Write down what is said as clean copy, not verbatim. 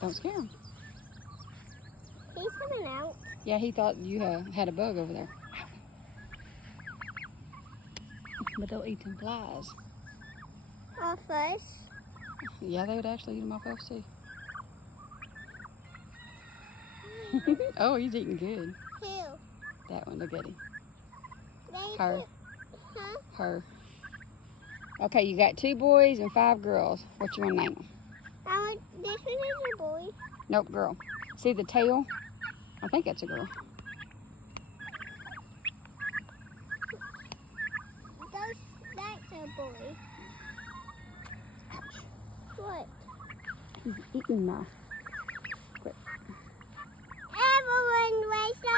Don't scare him. He's coming out. Yeah, he thought you had a bug over there. But they'll eat them flies. Off us. Yeah, they would actually eat them off us too. Oh, he's eating good. Who? That one, look at him. They Her. Huh? Her. Okay, you got 2 boys and 5 girls. What you want to name them? This one is a boy. Nope, girl. See the tail? I think that's a girl. That's a boy. Ouch. What? He's eating my... Everyone, we're so